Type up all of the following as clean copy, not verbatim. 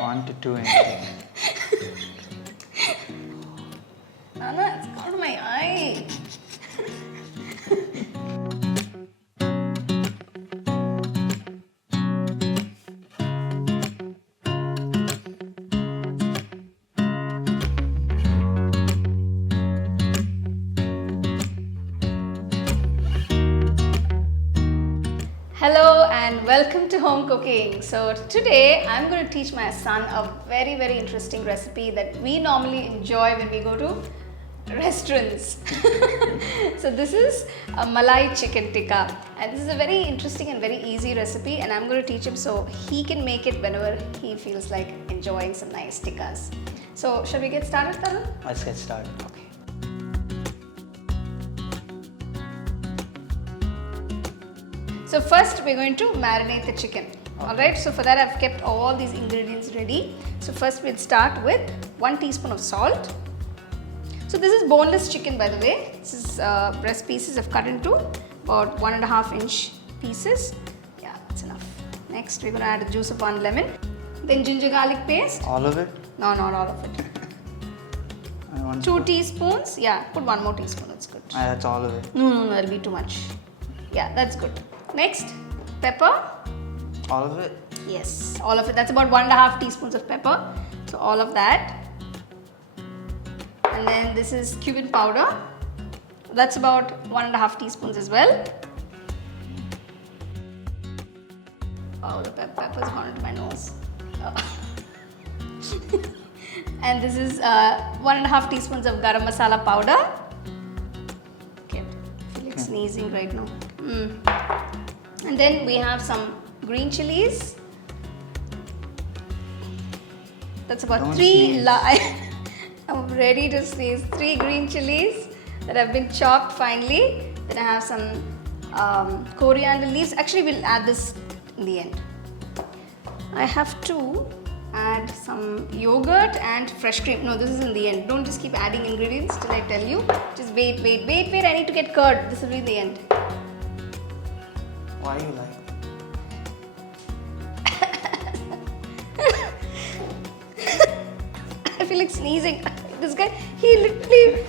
1 to 2 inches. Nana, it's got my eye. Hello and welcome to home cooking. So today I'm going to teach my son a very interesting recipe that we normally enjoy when we go to restaurants. So this is a Malai Chicken Tikka, and this is a very interesting and very easy recipe, and I'm going to teach him so he can make it whenever he feels like enjoying some nice tikkas. So shall we get started, Tarun? Let's get started. Okay. So first we're going to marinate the chicken. Alright, so for that I've kept all these ingredients ready. So first we'll start with 1 teaspoon of salt. So this is boneless chicken, by the way. This is breast pieces I've cut into about 1.5 inch pieces. Yeah, that's enough. Next we're going to add the juice of 1 lemon. Then ginger garlic paste. All of it? No, not all of it. 2 teaspoons. Yeah, put 1 more teaspoon, that's good. That's all of it? No, that'll be too much. Yeah, that's good. Next, pepper. All of it? Yes, all of it. That's about 1.5 teaspoons of pepper. So all of that. And then this is cumin powder. That's about 1.5 teaspoons as well. Oh, the pepper's gone into my nose. Oh. And this is 1.5 teaspoons of garam masala powder. Okay, I feel like sneezing right now. And then we have some green chillies. That's about 3. I'm ready to sneeze. 3 green chillies that have been chopped finely. Then I have some coriander leaves. Actually, we'll add this in the end. I have to add some yogurt and fresh cream. No, this is in the end. Don't just keep adding ingredients till I tell you. Just wait. I need to get curd. This will be in the end. Why do you like I feel like sneezing. This guy, he literally.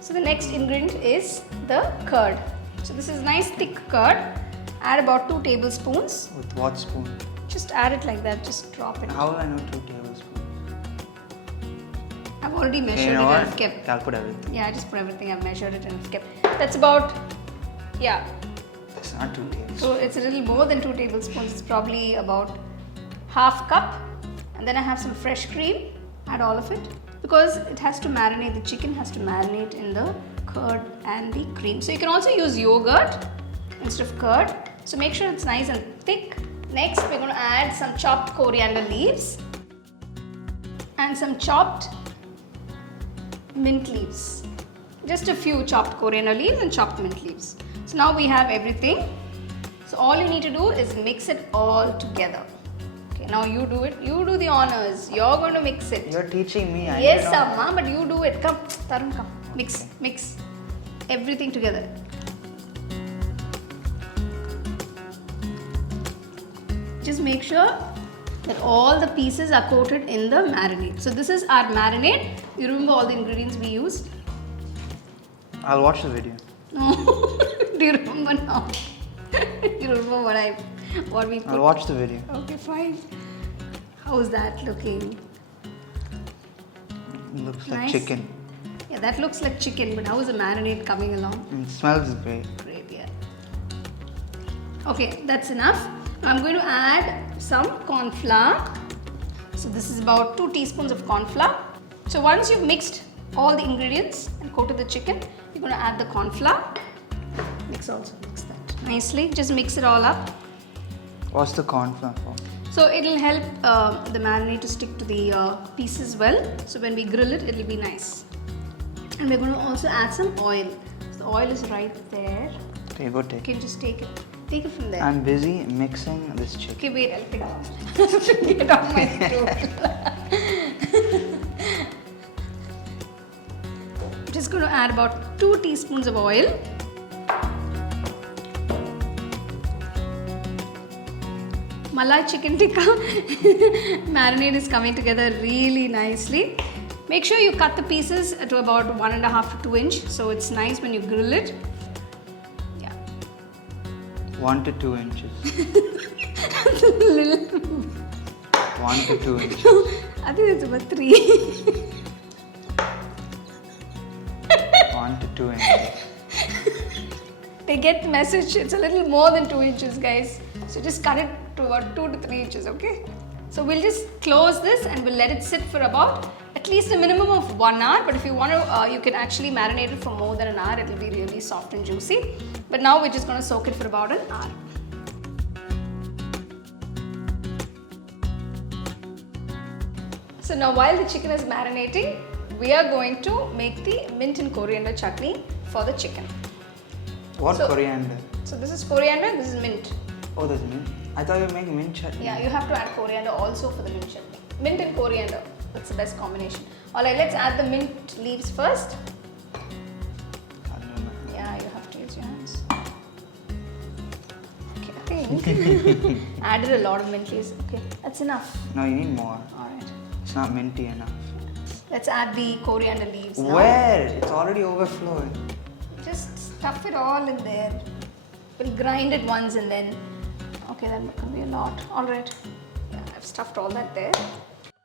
So the next ingredient is the curd. So this is nice thick curd. Add about 2 tablespoons. With what spoon? Just add it like that. Just drop it. How will I know 2 tablespoons? I've already measured You know it what? and I've kept. I'll put everything. Yeah, I just put everything. I've measured it and I've kept. That's about. Yeah. It's not 2 tablespoons. So it's a little more than 2 tablespoons. It's probably about half cup. And then I have some fresh cream. Add all of it. Because it has to marinate, the chicken has to marinate in the curd and the cream. So you can also use yogurt instead of curd. So make sure it's nice and thick. Next we're going to add some chopped coriander leaves. And some chopped mint leaves. Just a few chopped coriander leaves and chopped mint leaves. So now we have everything. So all you need to do is mix it all together. Okay, now you do it. You do the honors. You're going to mix it. You're teaching me. Yes, Amma, but you do it. Come, Tarun, come. Mix everything together. Just make sure that all the pieces are coated in the marinade. So this is our marinade. You remember all the ingredients we used? I'll watch the video. No. Do you remember now? Do you remember what we put? I'll watch the video. Okay, fine. How's that looking? It looks like Nice. chicken. Yeah, that looks like chicken, but how is the marinade coming along? It smells great. Great, yeah. Okay, that's enough. I'm going to add some corn flour. So this is about 2 teaspoons of corn flour. So once you've mixed all the ingredients and coated the chicken, you're going to add the corn flour. Mix that nicely. Just mix it all up. What's the corn flour for? So it'll help the marinade to stick to the pieces well. So when we grill it, it'll be nice. And we're going to also add some oil. So the oil is right there. Okay, go take. You can just take it. Take it from there. I'm busy mixing this chicken. Okay, wait, I'll take it. Get off my throat. I'm just going to add about 2 teaspoons of oil. Malai chicken tikka marinade is coming together really nicely. Make sure you cut the pieces to about 1.5 to 2 inch, so it's nice when you grill it. Yeah. 1 to 2 inches. Little. 1 to 2 inches. I think it's about 3. 1 to 2 inches. They get the message, it's a little more than 2 inches, guys. So just cut it to about 2 to 3 inches, okay? So we'll just close this and we'll let it sit for about at least a minimum of 1 hour. But if you want to, you can actually marinate it for more than an hour. It will be really soft and juicy. But now we're just going to soak it for about an hour. So now while the chicken is marinating, we are going to make the mint and coriander chutney for the chicken. What So- coriander? So this is coriander, this is mint. Oh, there's mint. I thought you were making mint chutney. Yeah, you have to add coriander also for the mint chutney. Mint and coriander, that's the best combination. Alright, let's add the mint leaves first. I don't know. Yeah, you have to use your hands. Okay, I think added a lot of mint leaves. Okay, that's enough. No, you need more. Alright, It's not minty enough. let's add the coriander leaves now. Where? It's already overflowing. Just stuff it all in there. We'll grind it once and then. Okay, that can be a lot. Alright, yeah, I've stuffed all that there.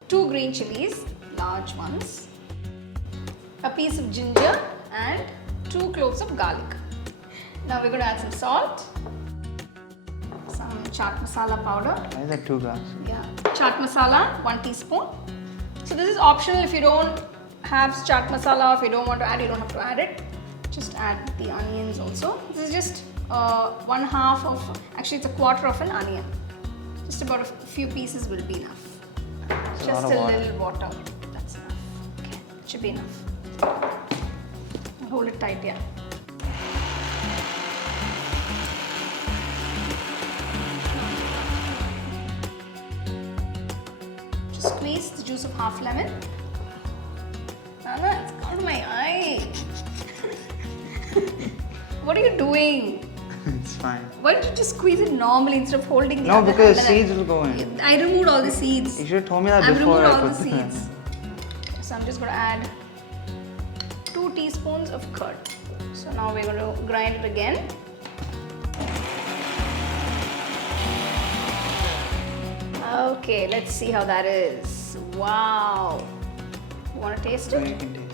2 green chillies, large ones. A piece of ginger and 2 cloves of garlic. Now we're going to add some salt, some chaat masala powder. Why is there 2 glasses? Yeah, chaat masala, 1 teaspoon. So this is optional. If you don't have chaat masala, if you don't want to add, you don't have to add it. Just add the onions also. This is just 1/2 of, actually it's a 1/4 of an onion. Just about a few pieces will be enough. It's Just lot a of water. little water. That's enough. Okay, should be enough. Hold it tight, yeah. Just squeeze the juice of half lemon. Nana, it's out of my eye. What are you doing? It's fine. Why don't you just squeeze it normally instead of holding the No, other because hand? seeds will go in. I removed all the seeds. You should have told me that I've before removed I all put the seeds. So I'm just going to add 2 teaspoons of curd. So now we're going to grind it again. Okay, let's see how that is. Wow. You want to taste So it? you can taste it.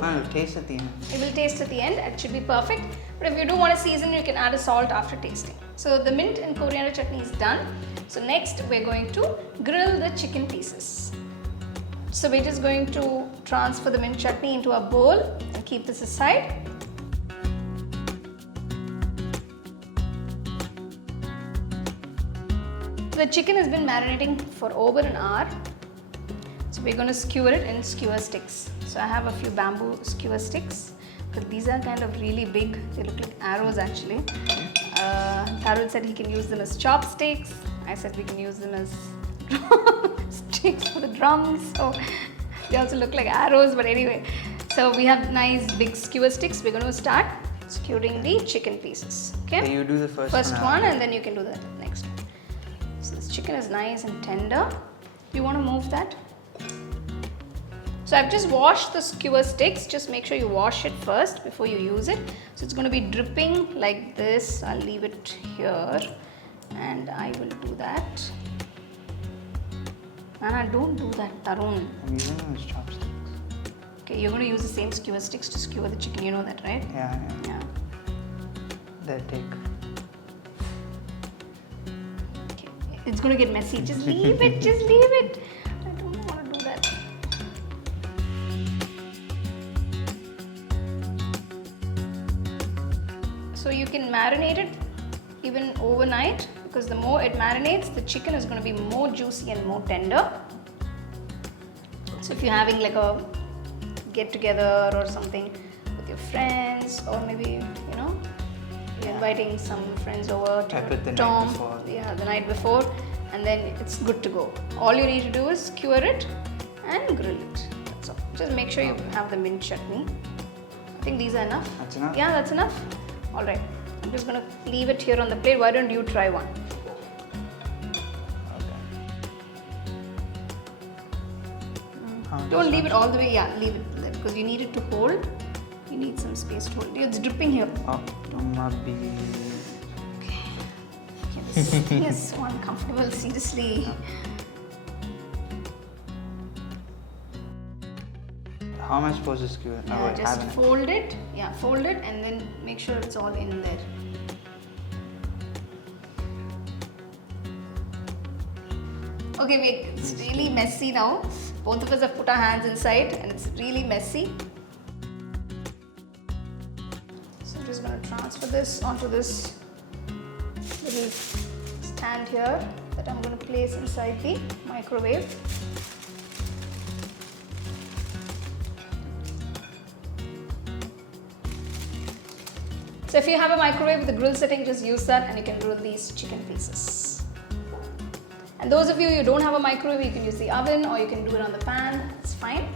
Fine, we'll taste at the end. It will taste at the end. It should be perfect. But if you do want to season, you can add a salt after tasting. So the mint and coriander chutney is done. So next we're going to grill the chicken pieces. So we're just going to transfer the mint chutney into a bowl and keep this aside. The chicken has been marinating for over an hour. So we're going to skewer it in skewer sticks. So I have a few bamboo skewer sticks. But these are kind of really big. They look like arrows actually. Tarun said he can use them as chopsticks. I said we can use them as sticks for the drums. So they also look like arrows, but anyway. So we have nice big skewer sticks. We're going to start skewering the chicken pieces. Okay? Okay, you do the first one and then you can do the next one. So this chicken is nice and tender. You want to move that? So I've just washed the skewer sticks. Just make sure you wash it first before you use it. So it's going to be dripping like this. I'll leave it here and I will do that. Nana, don't do that, Tarun. I'm using them as chopsticks. Okay, you're going to use the same skewer sticks to skewer the chicken. You know that, right? Yeah. Yeah. They're thick. Okay. It's going to get messy. Just leave it. Just leave it. I don't want to do that. So you can marinate it even overnight, because the more it marinates, the chicken is going to be more juicy and more tender. So if you're having like a get together or something with your friends, or maybe you're inviting some friends over to Prep it the night Tom, before. yeah, the night before, and then it's good to go. All you need to do is skewer it and grill it. That's all. Just make sure you have the mint chutney. I think these are enough. That's enough? Yeah, that's enough. All right. I'm just going to leave it here on the plate. Why don't you try one? Don't leave it all the way. Yeah, leave it because you need it to hold. You need some space to hold. It's dripping here. Oh, don't not be. Okay, this thing is so uncomfortable. Seriously. How am I supposed to skewer it? Yeah, just fold it. Yeah, fold it and then make sure it's all in there. Okay, wait, it's really messy now. Both of us have put our hands inside and it's really messy. So I'm just going to transfer this onto this little stand here that I'm going to place inside the microwave. So if you have a microwave with a grill setting, just use that and you can grill these chicken pieces. And those of you who don't have a microwave, you can use the oven or you can do it on the pan, it's fine.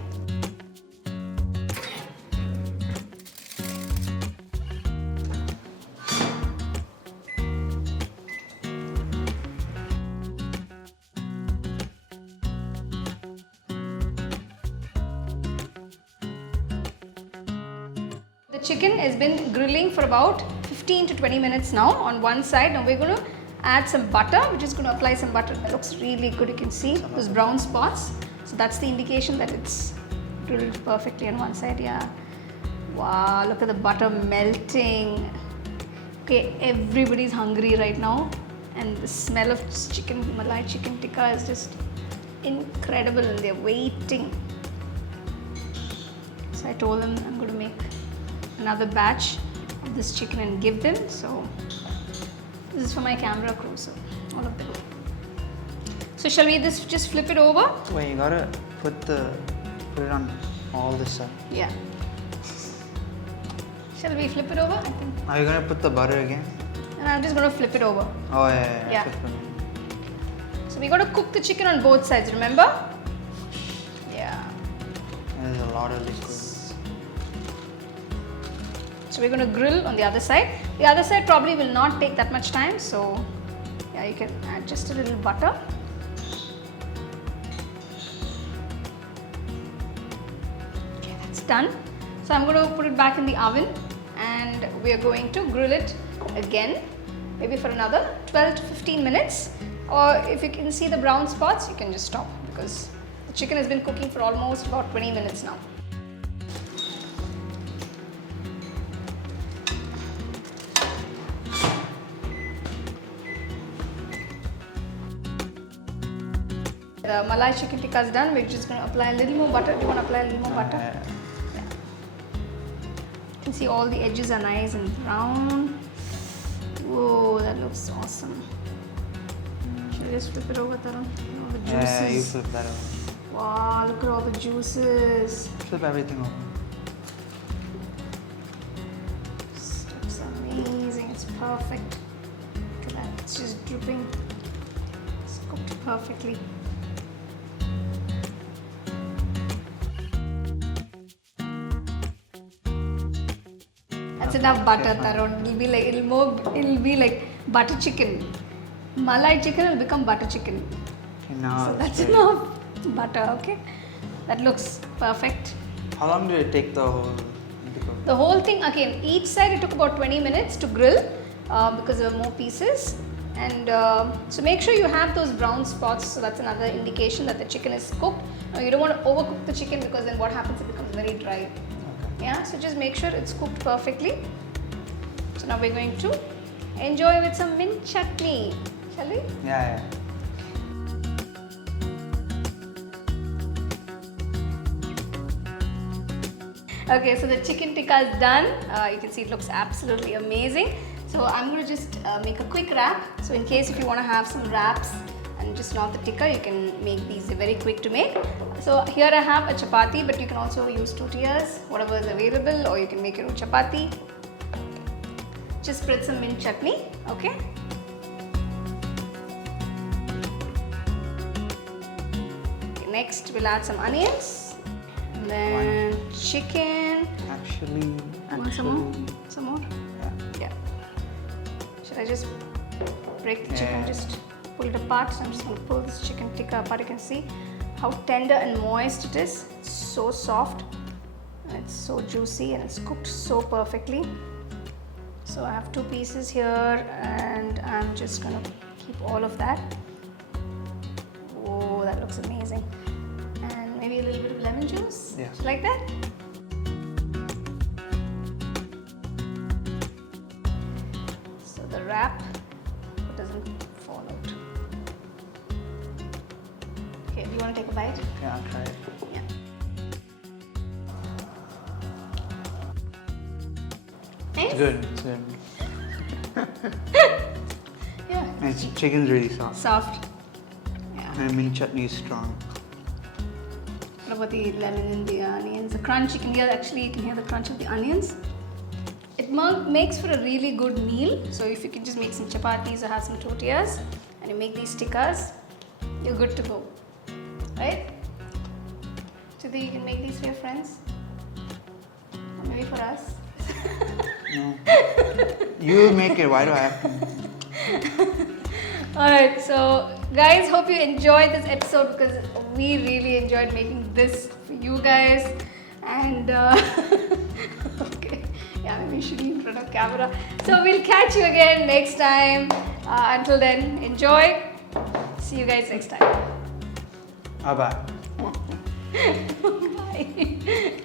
The chicken has been grilling for about 15 to 20 minutes now on one side. Now we're going to add some butter. We're just going to apply some butter. That looks really good. You can see those brown spots. So that's the indication that it's grilled perfectly on one side. Yeah. Wow, look at the butter melting. Okay, everybody's hungry right now. And the smell of chicken, Malai Chicken Tikka is just incredible and they're waiting. So I told them I'm going to make another batch of this chicken and give them. So this is for my camera crew, so all of them. So shall we just flip it over? Wait, you gotta put it on all this side. Yeah. Shall we flip it over? I think. Are you gonna put the butter again? And I'm just gonna flip it over. Oh yeah. Yeah. So we gotta cook the chicken on both sides, remember? Yeah. There's a lot of liquid. So we're going to grill on the other side. The other side probably will not take that much time. So yeah, you can add just a little butter. Okay, that's done. So I'm going to put it back in the oven and we are going to grill it again, maybe for another 12 to 15 minutes. Or if you can see the brown spots, you can just stop because the chicken has been cooking for almost about 20 minutes now. The Malai Chicken Tikka is done. We're just going to apply a little more butter. Do you want to apply a little more butter? Yeah. You can see all the edges are nice and brown. Whoa, that looks awesome. Should I just flip it over, Tarun? All the juices. Yeah, you flip that over. Wow, look at all the juices. Flip everything over. This looks amazing. It's perfect. Look at that. It's just dripping. It's cooked perfectly. That's enough butter, Tarun. It'll be like butter chicken. Malai chicken will become butter chicken. Okay, now So that's enough butter, okay? That looks perfect. How long did it take the whole thing to cook? The whole thing, again, each side it took about 20 minutes to grill because there were more pieces. And so make sure you have those brown spots, so that's another indication that the chicken is cooked. Now you don't want to overcook the chicken because then what happens, it becomes very dry. Okay. Yeah, so just make sure it's cooked perfectly. So now we're going to enjoy with some mint chutney, shall we? Yeah. Okay, so the chicken tikka is done. You can see it looks absolutely amazing. So I'm going to just make a quick wrap. So in case if you want to have some wraps and just not the tikka, you can make these. They're very quick to make. So here I have a chapati, but you can also use tortillas, whatever is available, or you can make your own chapati. Just spread some mint chutney, okay? Next, we'll add some onions. And then chicken. Actually. Want some more? Some more? Yeah. Should I just break the chicken? Yeah. Just pull it apart. So I'm just going to pull this chicken tikka apart. You can see how tender and moist it is. It's so soft. And it's so juicy and it's cooked so perfectly. So I have 2 pieces here and I'm just gonna keep all of that. Oh, that looks amazing. And maybe a little bit of lemon juice. Yeah. Just like that. So the wrap doesn't fall out. Okay, do you want to take a bite? Yeah, I'll try it. Yeah. Nice? It's good. It's good. Yeah. And chicken's really soft. Soft. Yeah. And mint chutney is strong. What about the lemon and the onions? The crunch, you can hear, actually you can hear the crunch of the onions. It makes for a really good meal. So if you can just make some chapatis or have some tortillas and you make these tikkas, you're good to go. Right? Chidi, you can make these for your friends? Or maybe for us? No. You make it, why do I have to? Alright, so guys, hope you enjoyed this episode because we really enjoyed making this for you guys. And okay, yeah, maybe we should leave in front of camera. So we'll catch you again next time. Until then, enjoy. See you guys next time. Bye-bye. Bye.